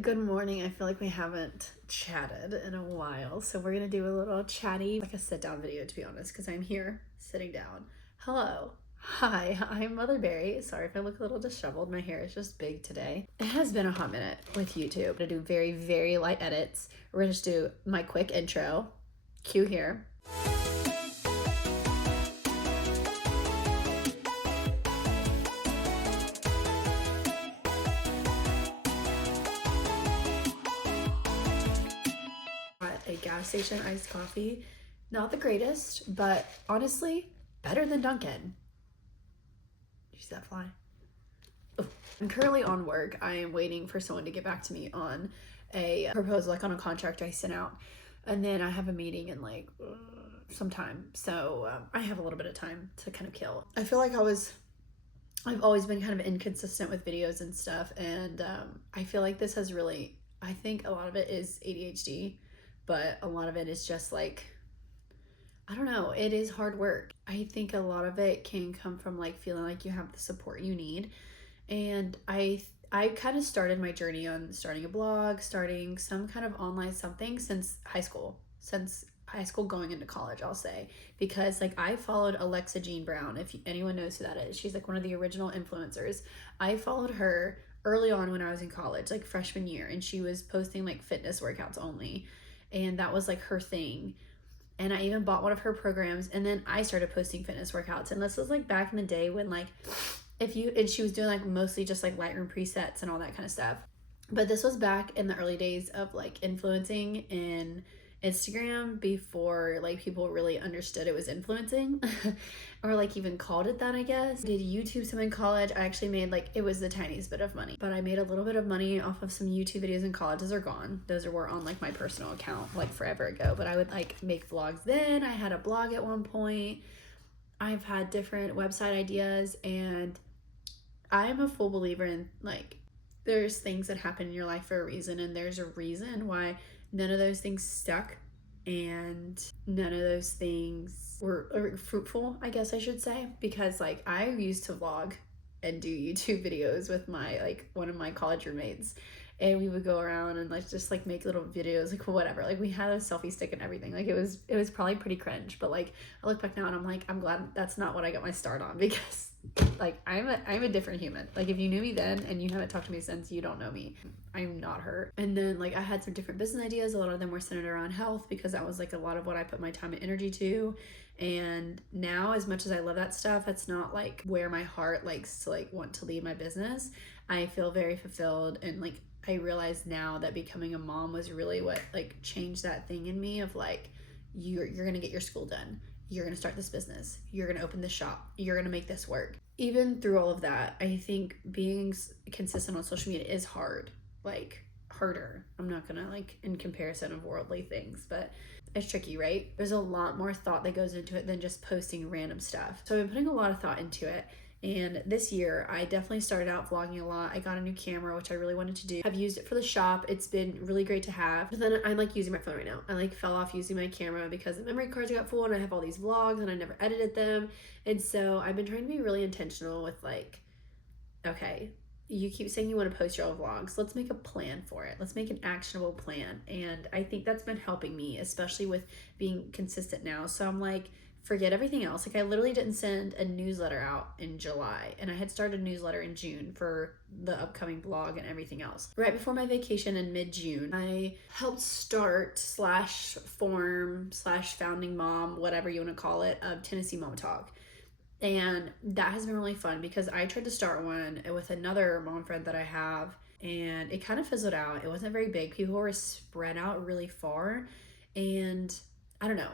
Good morning. I feel like we haven't chatted in a while, so we're gonna do a little chatty, like a sit-down video, to be honest, because I'm here sitting down. Hello. Hi, I'm Mother Berry. Sorry if I look a little disheveled. My hair is just big today. It has been a hot minute with YouTube. I'm gonna do very, very light edits. We're gonna just do my quick intro. Cue here. At a gas station iced coffee. Not the greatest, but honestly, better than Dunkin'. Did you see that fly? Oh. I'm currently on work. I am waiting for someone to get back to me on a proposal, like on a contract I sent out. And then I have a meeting in like some time. So I have a little bit of time to kind of kill. I feel like I've always been kind of inconsistent with videos and stuff. And I feel like this has really, I think a lot of it is ADHD, but a lot of it is just like, I don't know, it is hard work. I think a lot of it can come from like feeling like you have the support you need. And I kind of started my journey on starting a blog, starting some kind of online something since high school going into college, I'll say, because like I followed Alexa Jean Brown. If anyone knows who that is, she's like one of the original influencers. I followed her early on when I was in college, like freshman year, and she was posting like fitness workouts only, and that was like her thing. And I even bought one of her programs, and then I started posting fitness workouts. And this was like back in the day when like and she was doing like mostly just like Lightroom presets and all that kind of stuff. But this was back in the early days of like influencing in Instagram, before like people really understood it was influencing or like even called it that, I guess. Did YouTube some in college. I actually made like, it was the tiniest bit of money, but I made a little bit of money off of some YouTube videos in college. Those are gone. Those were on like my personal account like forever ago, but I would like make vlogs then. I had a blog at one point. I've had different website ideas, and I'm a full believer in like, there's things that happen in your life for a reason, and there's a reason why none of those things stuck and none of those things were fruitful, I guess I should say, because like I used to vlog and do YouTube videos with my like one of my college roommates, and we would go around and like just like make little videos, like whatever, like we had a selfie stick and everything. Like it was probably pretty cringe, but like I look back now and I'm like, I'm glad that's not what I got my start on, because like I'm a different human. Like if you knew me then and you haven't talked to me since, you don't know me. I'm not her. And then like I had some different business ideas. A lot of them were centered around health, because that was like a lot of what I put my time and energy to. And now, as much as I love that stuff, it's not like where my heart likes to like want to lead my business. I feel very fulfilled, and like I realize now that becoming a mom was really what like changed that thing in me of like, you're gonna get your school done, you're gonna start this business, you're gonna open this shop, you're gonna make this work. Even through all of that, I think being consistent on social media is hard, like harder. I'm not gonna like in comparison of worldly things, but it's tricky, right? There's a lot more thought that goes into it than just posting random stuff. So I've been putting a lot of thought into it. And this year, I definitely started out vlogging a lot. I got a new camera, which I really wanted to do. I've used it for the shop. It's been really great to have. But then I'm like using my phone right now. I like fell off using my camera because the memory cards got full, and I have all these vlogs and I never edited them. And so I've been trying to be really intentional with like, okay, you keep saying you want to post your old vlogs. Let's make a plan for it. Let's make an actionable plan. And I think that's been helping me, especially with being consistent now. So I'm like, forget everything else. Like I literally didn't send a newsletter out in July, and I had started a newsletter in June for the upcoming blog and everything else. Right before my vacation in mid-June, I helped start /form /founding mom, whatever you want to call it, of Tennessee Mom Talk. And that has been really fun, because I tried to start one with another mom friend that I have, and it kind of fizzled out. It wasn't very big. People were spread out really far, and I don't know,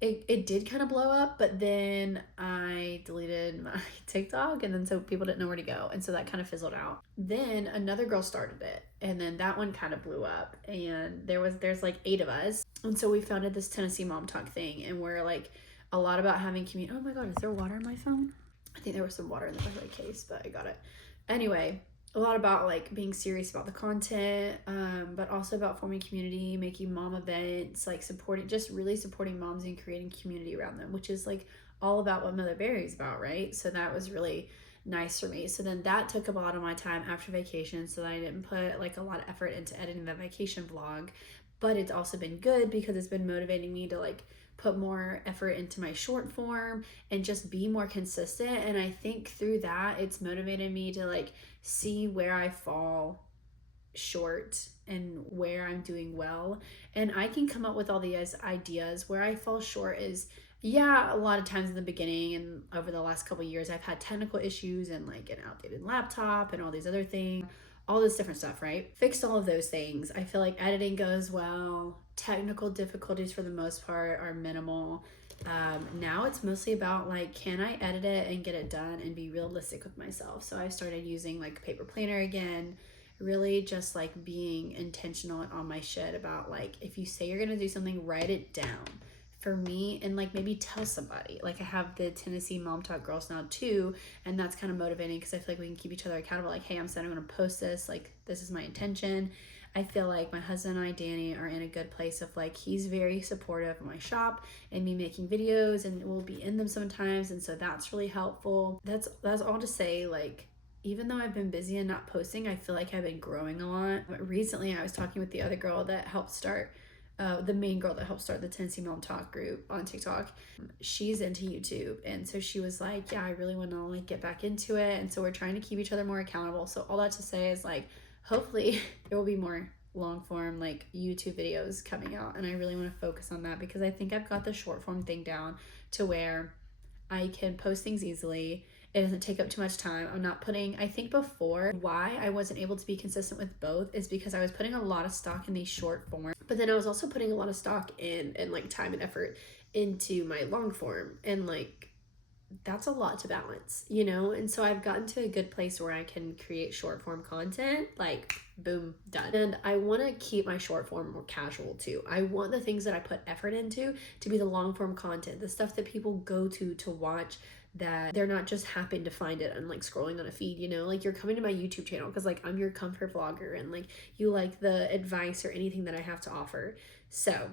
it did kind of blow up, but then I deleted my TikTok, and then so people didn't know where to go, and so that kind of fizzled out. Then another girl started it, and then that one kind of blew up, and there's like 8 of us, and so we founded this Tennessee Mom Talk thing, and we're like a lot about having community. Oh my god, is there water in my phone? I think there was some water in the back of the case, but I got it. Anyway, a lot about like being serious about the content, but also about forming community, making mom events, like just really supporting moms and creating community around them, which is like all about what Mother Berry is about, right? So that was really nice for me. So then that took up a lot of my time after vacation, so that I didn't put like a lot of effort into editing the vacation vlog. But it's also been good because it's been motivating me to like put more effort into my short form and just be more consistent. And I think through that, it's motivated me to like see where I fall short and where I'm doing well. And I can come up with all these ideas. Where I fall short is, yeah, a lot of times in the beginning and over the last couple of years, I've had technical issues and like an outdated laptop and all these other things, all this different stuff, right? Fixed all of those things. I feel like editing goes well. Technical difficulties for the most part are minimal. Now it's mostly about like, can I edit it and get it done and be realistic with myself? So I started using like paper planner again, really just like being intentional on my shit about like, if you say you're gonna do something, write it down for me, and like maybe tell somebody. Like I have the Tennessee Mom Talk Girls now too, and that's kind of motivating because I feel like we can keep each other accountable. Like, hey, I'm saying I'm gonna post this, like this is my intention. I feel like my husband and I, Danny, are in a good place of like, he's very supportive of my shop and me making videos, and we'll be in them sometimes, and so that's really helpful. That's all to say, like, even though I've been busy and not posting, I feel like I've been growing a lot. But recently I was talking with the other girl that helped start, the main girl that helped start the Tennessee Mom Talk group on TikTok. She's into YouTube, and so she was like, yeah, I really want to like get back into it, and so we're trying to keep each other more accountable. So all that to say is like, hopefully there will be more long form like YouTube videos coming out, and I really want to focus on that because I think I've got the short form thing down to where I can post things easily. It doesn't take up too much time. I'm not putting, I think before, why I wasn't able to be consistent with both is because I was putting a lot of stock in these short form, but then I was also putting a lot of stock in and like time and effort into my long form, and like that's a lot to balance, you know? And so I've gotten to a good place where I can create short form content, like boom, done. And I want to keep my short form more casual too. I want the things that I put effort into to be the long form content, the stuff that people go to watch, that they're not just happen to find it and like scrolling on a feed, you know? Like you're coming to my YouTube channel because like I'm your comfort vlogger and like you like the advice or anything that I have to offer. So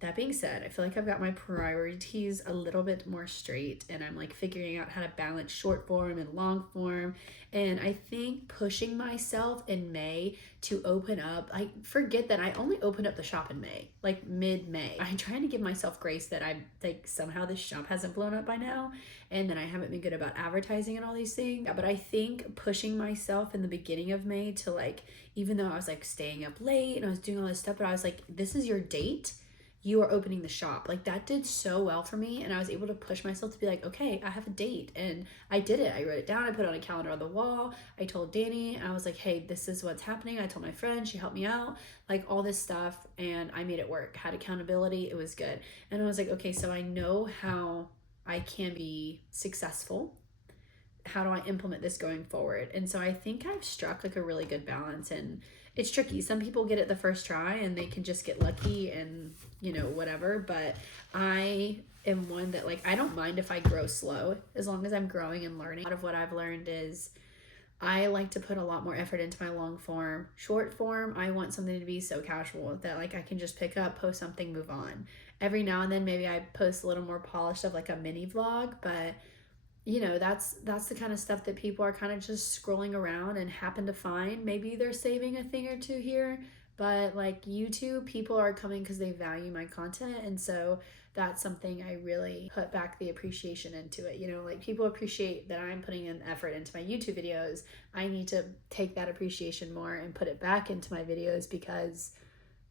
that being said, I feel like I've got my priorities a little bit more straight, and I'm like figuring out how to balance short form and long form. And I think pushing myself in May to open up, I forget that I only opened up the shop in May, like mid-May. I'm trying to give myself grace that I'm like, somehow this shop hasn't blown up by now, and then I haven't been good about advertising and all these things. But I think pushing myself in the beginning of May to like, even though I was like staying up late and I was doing all this stuff, but I was like, this is your date, you are opening the shop. Like that did so well for me, and I was able to push myself to be like, okay, I have a date, and I did it. I wrote it down, I put it on a calendar on the wall, I told Danny, and I was like, hey, this is what's happening. I told my friend, she helped me out, like all this stuff, and I made it work. Had accountability, it was good. And I was like, okay, so I know how I can be successful. How do I implement this going forward? And so I think I've struck like a really good balance, and it's tricky. Some people get it the first try and they can just get lucky and, you know, whatever. But I am one that like, I don't mind if I grow slow as long as I'm growing and learning. A lot of what I've learned is I like to put a lot more effort into my long form. Short form, I want something to be so casual that like I can just pick up, post something, move on. Every now and then maybe I post a little more polished of like a mini vlog, but you know, that's the kind of stuff that people are kind of just scrolling around and happen to find. Maybe they're saving a thing or two here, but like YouTube, people are coming because they value my content, and so that's something I really put back the appreciation into it. You know, like people appreciate that I'm putting in effort into my YouTube videos. I need to take that appreciation more and put it back into my videos because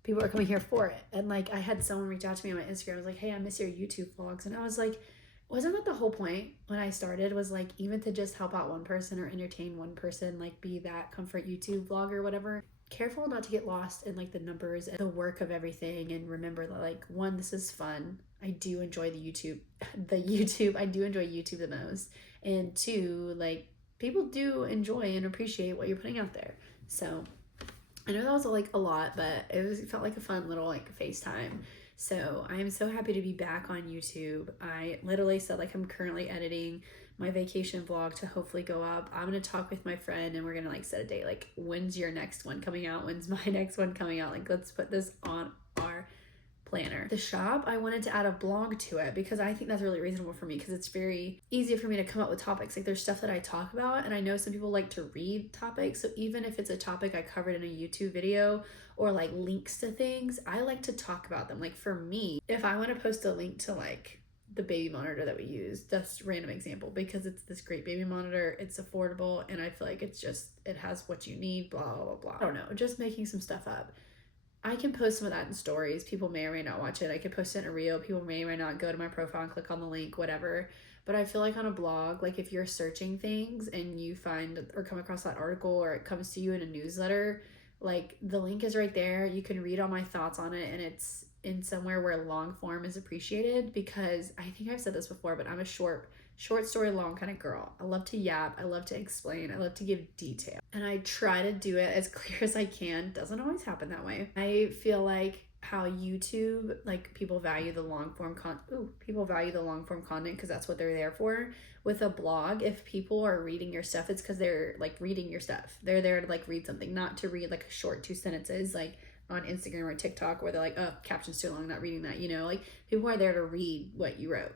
people are coming here for it. And like I had someone reach out to me on my Instagram, I was like, hey, I miss your YouTube vlogs, and I was like, wasn't that the whole point when I started, was like even to just help out one person or entertain one person, like be that comfort YouTube vlog or whatever. Careful not to get lost in like the numbers and the work of everything, and remember that like, one, this is fun. I do enjoy I do enjoy YouTube the most, and two, like people do enjoy and appreciate what you're putting out there. So I know that was like a lot, but it felt like a fun little like FaceTime. So I am so happy to be back on YouTube. I literally said like I'm currently editing my vacation vlog to hopefully go up. I'm gonna talk with my friend and we're gonna like set a date. Like, when's your next one coming out? When's my next one coming out? Like, let's put this on our planner. The shop, I wanted to add a blog to it because I think that's really reasonable for me because it's very easy for me to come up with topics. Like there's stuff that I talk about and I know some people like to read topics. So even if it's a topic I covered in a YouTube video or like links to things, I like to talk about them. Like for me, if I want to post a link to like the baby monitor that we use, that's a random example because it's this great baby monitor, it's affordable, and I feel like it's just, it has what you need, blah, blah, blah. I don't know, just making some stuff up. I can post some of that in stories. People may or may not watch it. I could post it in a reel. People may or may not go to my profile and click on the link, whatever. But I feel like on a blog, like if you're searching things and you find or come across that article or it comes to you in a newsletter, like the link is right there. You can read all my thoughts on it and it's in somewhere where long form is appreciated because I think I've said this before, but I'm a short story long kind of girl. I love to yap, I love to explain, I love to give detail, and I try to do it as clear as I can. Doesn't always happen that way. I feel like how YouTube, like people value the long form content because that's what they're there for. With a blog, if people are reading your stuff, it's because they're like reading your stuff. They're there to like read something, not to read like a short 2 sentences like on Instagram or TikTok where they're like, oh, caption's too long, not reading that, you know, like people are there to read what you wrote.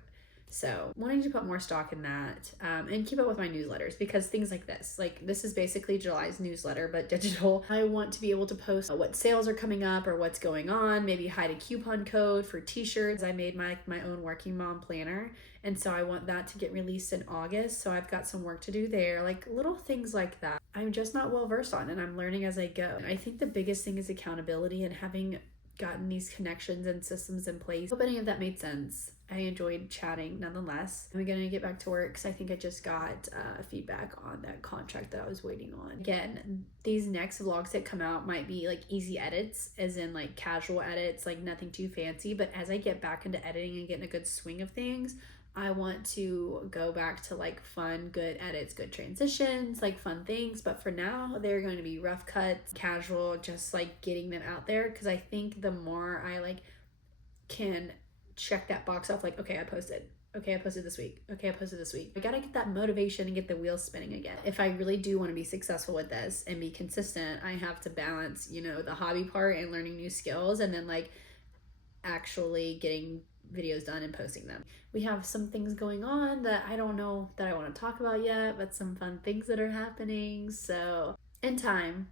So wanting to put more stock in that and keep up with my newsletters because things like this is basically July's newsletter, but digital. I want to be able to post what sales are coming up or what's going on, maybe hide a coupon code for t-shirts. I made my own working mom planner. And so I want that to get released in August. So I've got some work to do there, like little things like that. I'm just not well versed on and I'm learning as I go. And I think the biggest thing is accountability and having gotten these connections and systems in place. Hope any of that made sense. I enjoyed chatting nonetheless. I'm gonna get back to work because I think I just got feedback on that contract that I was waiting on. Again, these next vlogs that come out might be like easy edits, as in like casual edits, like nothing too fancy. But as I get back into editing and get in a good swing of things, I want to go back to like fun, good edits, good transitions, like fun things. But for now, they're going to be rough cuts, casual, just like getting them out there. Because I think the more I like can check that box off, like, okay, I posted this week, I gotta get that motivation and get the wheels spinning again. If I really do want to be successful with this and be consistent, I have to balance, you know, the hobby part and learning new skills and then like actually getting videos done and posting them. We have some things going on that I don't know that I want to talk about yet, but some fun things that are happening. So in time,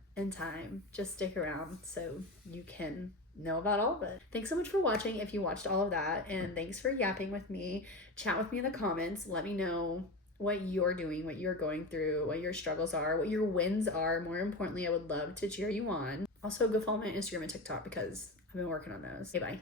just stick around so you can know about all of it. Thanks so much for watching if you watched all of that, and thanks for yapping with me. Chat with me in the comments. Let me know what you're doing, what you're going through, what your struggles are, what your wins are. More importantly, I would love to cheer you on. Also, go follow me on Instagram and TikTok because I've been working on those. Okay, bye.